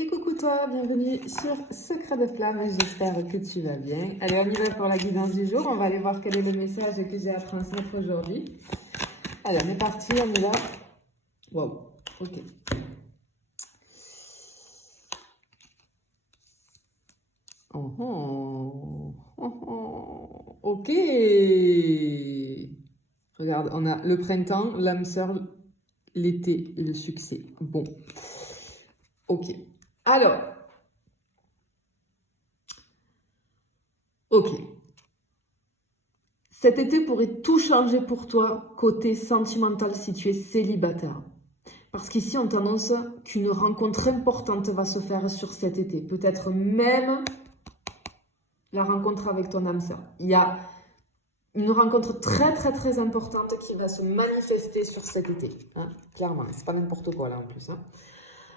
Et coucou toi, bienvenue sur Secret de Flamme, j'espère que tu vas bien. Allez, on y va pour la guidance du jour, on va aller voir quel est le message que j'ai à transmettre aujourd'hui. Allez, on est parti, on y va. Wow, ok. Ok. Regarde, on a le printemps, l'âme sœur, l'été et le succès. Bon. Ok. Alors. Ok. Cet été pourrait tout changer pour toi côté sentimental si tu es célibataire. Parce qu'ici, on t'annonce qu'une rencontre importante va se faire sur cet été. Peut-être même la rencontre avec ton âme sœur. Il y a une rencontre très très très importante qui va se manifester sur cet été. Hein, clairement, c'est pas n'importe quoi là en plus. Hein.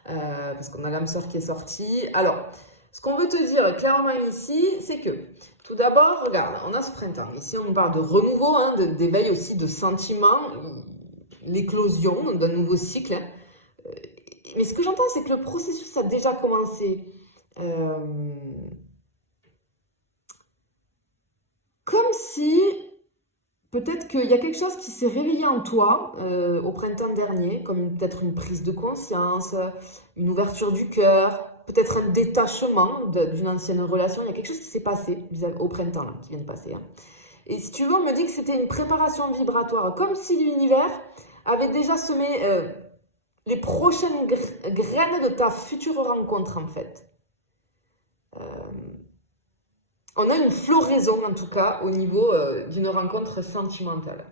Parce qu'on a l'âme sœur qui est sortie. Alors, ce qu'on veut te dire clairement ici, c'est que tout d'abord, regarde, on a ce printemps. Ici, on nous parle de renouveau, hein, d'éveil aussi, de sentiments, l'éclosion d'un nouveau cycle. Mais ce que j'entends, c'est que le processus a déjà commencé. Comme si, peut-être qu'il y a quelque chose qui s'est réveillé en toi au printemps dernier, comme peut-être une prise de conscience, une ouverture du cœur, peut-être un détachement d'une ancienne relation. Il y a quelque chose qui s'est passé au printemps, là, qui vient de passer. Hein. Et si tu veux, on me dit que c'était une préparation vibratoire, comme si l'univers avait déjà semé les prochaines graines de ta future rencontre, en fait. On a une floraison, en tout cas, au niveau d'une rencontre sentimentale.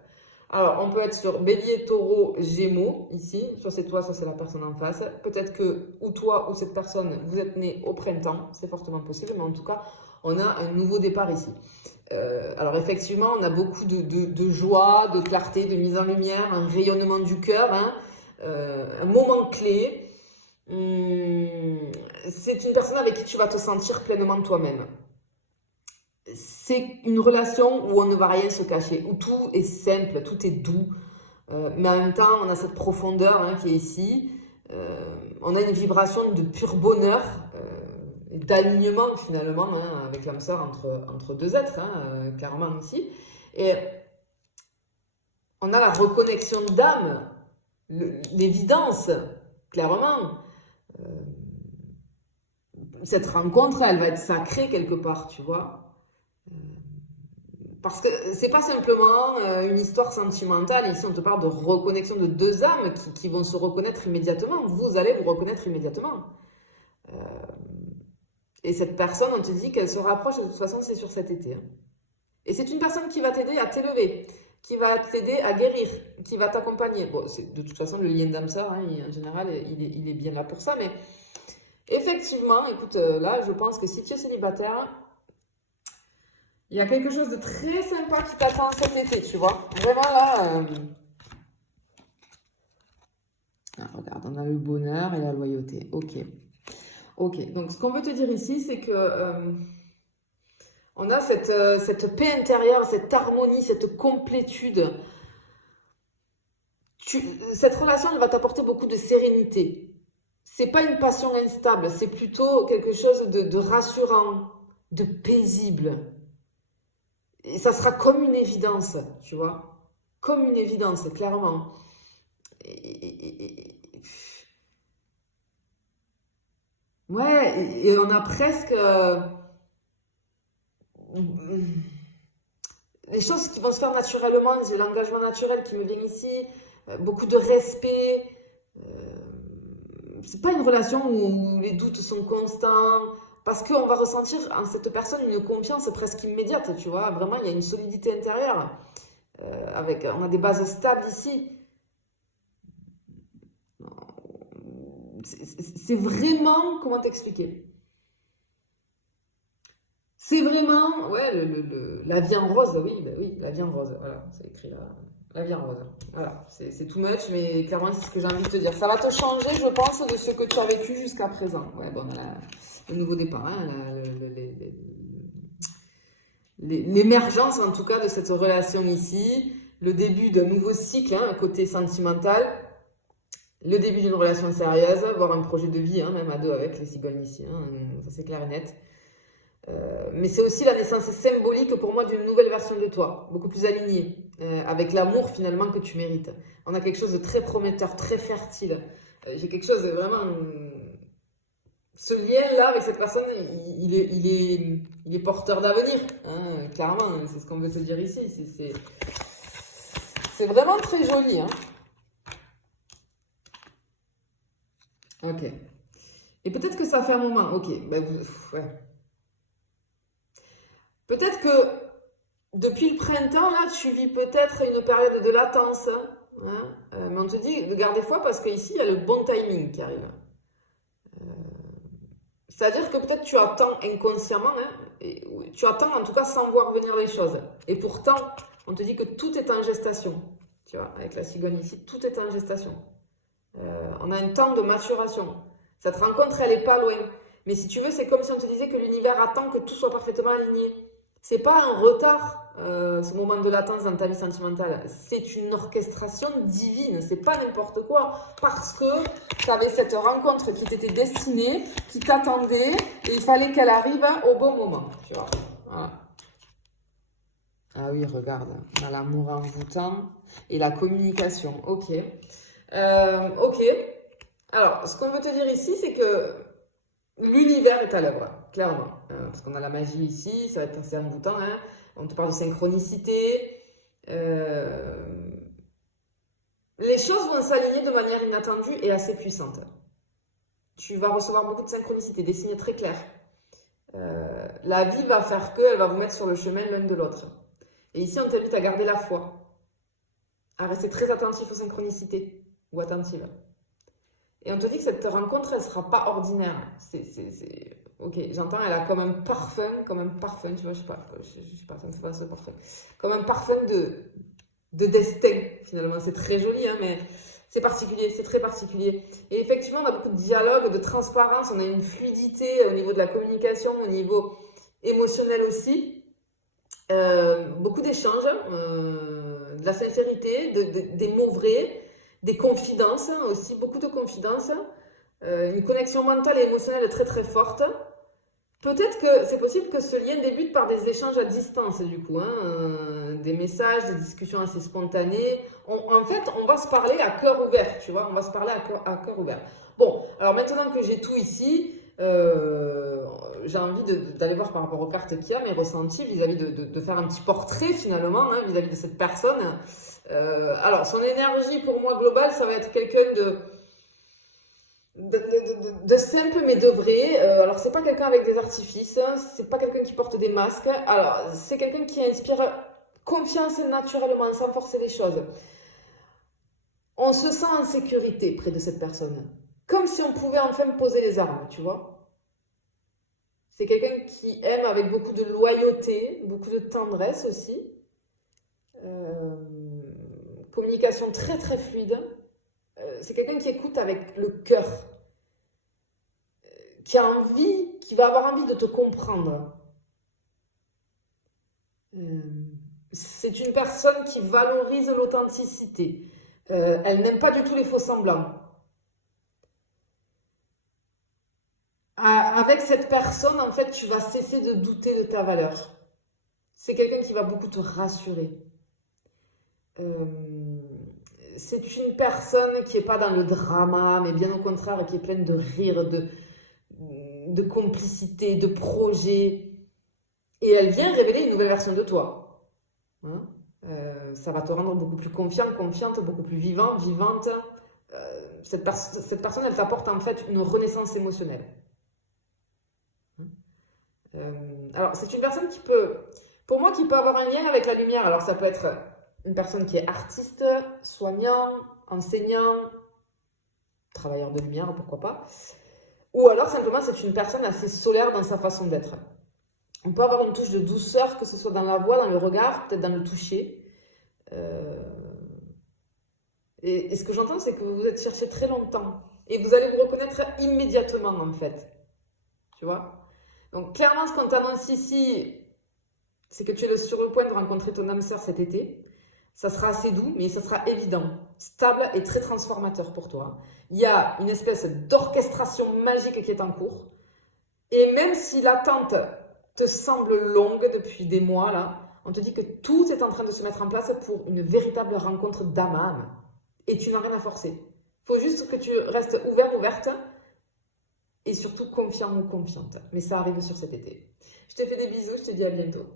Alors, on peut être sur Bélier, Taureau, Gémeaux, ici. Soit c'est toi, soit c'est la personne en face. Peut-être que, ou toi, ou cette personne, vous êtes né au printemps. C'est fortement possible, mais en tout cas, on a un nouveau départ ici. Alors, effectivement, on a beaucoup de joie, de clarté, de mise en lumière, un rayonnement du cœur, hein, un moment clé. C'est une personne avec qui tu vas te sentir pleinement toi-même. C'est une relation où on ne va rien se cacher, où tout est simple, tout est doux, mais en même temps, on a cette profondeur hein, qui est ici. On a une vibration de pur bonheur et d'alignement finalement hein, avec l'âme sœur entre deux êtres, hein, clairement ici. Et on a la reconnexion d'âme, l'évidence, clairement. Cette rencontre, elle va être sacrée quelque part, tu vois. Parce que c'est pas simplement une histoire sentimentale. Ici, on te parle de reconnexion de deux âmes qui vont se reconnaître immédiatement. Vous allez vous reconnaître immédiatement. Et cette personne, on te dit qu'elle se rapproche, de toute façon, c'est sur cet été. Hein. Et c'est une personne qui va t'aider à t'élever, qui va t'aider à guérir, qui va t'accompagner. Bon, c'est de toute façon, le lien d'âme sœur, hein, en général, il est bien là pour ça. Mais effectivement, écoute, là, je pense que si tu es célibataire, il y a quelque chose de très sympa qui t'attend cet été, tu vois. Vraiment là... Ah, regarde, on a le bonheur et la loyauté. Ok. Ok, donc ce qu'on veut te dire ici, c'est que... on a cette paix intérieure, cette harmonie, cette complétude. Cette relation, elle va t'apporter beaucoup de sérénité. C'est pas une passion instable, c'est plutôt quelque chose de rassurant, de paisible. Et ça sera comme une évidence, tu vois. Comme une évidence, clairement. Ouais, et on a presque... les choses qui vont se faire naturellement, c'est l'engagement naturel qui me vient ici, beaucoup de respect. C'est pas une relation où les doutes sont constants, parce qu'on va ressentir en cette personne une confiance presque immédiate, tu vois. Vraiment, il y a une solidité intérieure. On a des bases stables ici. C'est vraiment, comment t'expliquer? C'est vraiment, ouais, la vie en rose, oui, bah oui, la vie en rose, voilà, c'est écrit là, la vie en rose. Voilà, c'est too much, mais clairement, c'est ce que j'ai envie de te dire. Ça va te changer, je pense, de ce que tu as vécu jusqu'à présent. Ouais, bon, on a le nouveau départ, hein, l'émergence, en tout cas, de cette relation ici, le début d'un nouveau cycle, hein, côté sentimental. le début d'une relation sérieuse, voire un projet de vie, hein, même à deux avec les cigognes ici, hein, ça c'est clair et net. Mais c'est aussi la naissance symbolique pour moi d'une nouvelle version de toi, beaucoup plus alignée, avec l'amour finalement que tu mérites. On a quelque chose de très prometteur, très fertile. J'ai quelque chose de vraiment... ce lien-là avec cette personne, il est porteur d'avenir, hein, clairement, c'est ce qu'on veut se dire ici. C'est vraiment très joli. Hein. Ok. Et peut-être que ça fait un moment. Ok, ben, ouais. Peut-être que depuis le printemps, là, tu vis peut-être une période de latence. Hein, mais on te dit de garder foi parce qu'ici, il y a le bon timing qui arrive. C'est-à-dire que peut-être tu attends inconsciemment, hein, et tu attends en tout cas sans voir venir les choses. Et pourtant, on te dit que tout est en gestation. Tu vois, avec la cigogne ici, tout est en gestation. On a un temps de maturation. Cette rencontre, elle n'est pas loin. Mais si tu veux, c'est comme si on te disait que l'univers attend que tout soit parfaitement aligné. C'est pas un retard, ce moment de latence dans ta vie sentimentale. C'est une orchestration divine. C'est pas n'importe quoi. Parce que tu avais cette rencontre qui t'était destinée, qui t'attendait, et il fallait qu'elle arrive au bon moment. Tu vois. Voilà. Ah oui, regarde. On a l'amour envoûtant et la communication. Ok. Ok. Alors, ce qu'on veut te dire ici, c'est que l'univers est à l'œuvre, clairement. Parce qu'on a la magie ici, ça va être assez envoûtant. Hein. On te parle de synchronicité. Les choses vont s'aligner de manière inattendue et assez puissante. Tu vas recevoir beaucoup de synchronicité, des signes très clairs. La vie va faire qu'elle va vous mettre sur le chemin l'un de l'autre. Et ici, on t'invite à garder la foi, à rester très attentif aux synchronicités ou attentive. Et on te dit que cette rencontre, elle ne sera pas ordinaire. Ok, j'entends, elle a comme un parfum, tu vois, je sais pas, ça me fait penser au parfum. Comme un parfum de destin, finalement. C'est très joli, hein, mais c'est particulier, c'est très particulier. Et effectivement, on a beaucoup de dialogue, de transparence, on a une fluidité au niveau de la communication, au niveau émotionnel aussi. Beaucoup d'échanges, de la sincérité, des mots vrais, des confidences aussi, beaucoup de confidences, une connexion mentale et émotionnelle très très forte. Peut-être que c'est possible que ce lien débute par des échanges à distance du coup, hein, des messages, des discussions assez spontanées. En fait, on va se parler à cœur ouvert, tu vois, on va se parler à cœur ouvert. Bon, alors maintenant que j'ai tout ici, j'ai envie d'aller voir par rapport aux cartes qu'il y a, mes ressentis vis-à-vis de faire un petit portrait finalement, hein, vis-à-vis de cette personne. Alors, son énergie pour moi globale, ça va être quelqu'un de simple mais de vrai. Alors, c'est pas quelqu'un avec des artifices, c'est pas quelqu'un qui porte des masques. Alors, c'est quelqu'un qui inspire confiance naturellement, sans forcer les choses. On se sent en sécurité près de cette personne. Comme si on pouvait enfin poser les armes, tu vois. C'est quelqu'un qui aime avec beaucoup de loyauté, beaucoup de tendresse aussi. Communication très très fluide. C'est quelqu'un qui écoute avec le cœur. Qui a envie, qui va avoir envie de te comprendre. C'est une personne qui valorise l'authenticité. Elle n'aime pas du tout les faux semblants. Avec cette personne, en fait, tu vas cesser de douter de ta valeur. C'est quelqu'un qui va beaucoup te rassurer. C'est une personne qui n'est pas dans le drama, mais bien au contraire, qui est pleine de rire, de complicité, de projet. Et elle vient révéler une nouvelle version de toi. Hein, ça va te rendre beaucoup plus confiant, confiante, beaucoup plus vivant, vivante. Cette personne, elle t'apporte en fait une renaissance émotionnelle. Alors, c'est une personne qui peut, pour moi, qui peut avoir un lien avec la lumière. Alors, ça peut être une personne qui est artiste, soignant, enseignant, travailleur de lumière, pourquoi pas. Ou alors, simplement, c'est une personne assez solaire dans sa façon d'être. On peut avoir une touche de douceur, que ce soit dans la voix, dans le regard, peut-être dans le toucher. Et ce que j'entends, c'est que vous vous êtes cherché très longtemps. Et vous allez vous reconnaître immédiatement, en fait. Tu vois ? Donc, clairement, ce qu'on t'annonce ici, c'est que tu es sur le point de rencontrer ton âme sœur cet été. Ça sera assez doux, mais ça sera évident. stable et très transformateur pour toi. Il y a une espèce d'orchestration magique qui est en cours. Et même si l'attente te semble longue depuis des mois, là, on te dit que tout est en train de se mettre en place pour une véritable rencontre d'âme à âme. Et tu n'as rien à forcer. Il faut juste que tu restes ouvert, ouverte et surtout confiant ou confiante. Mais ça arrive sur cet été. Je te fais des bisous, je te dis à bientôt.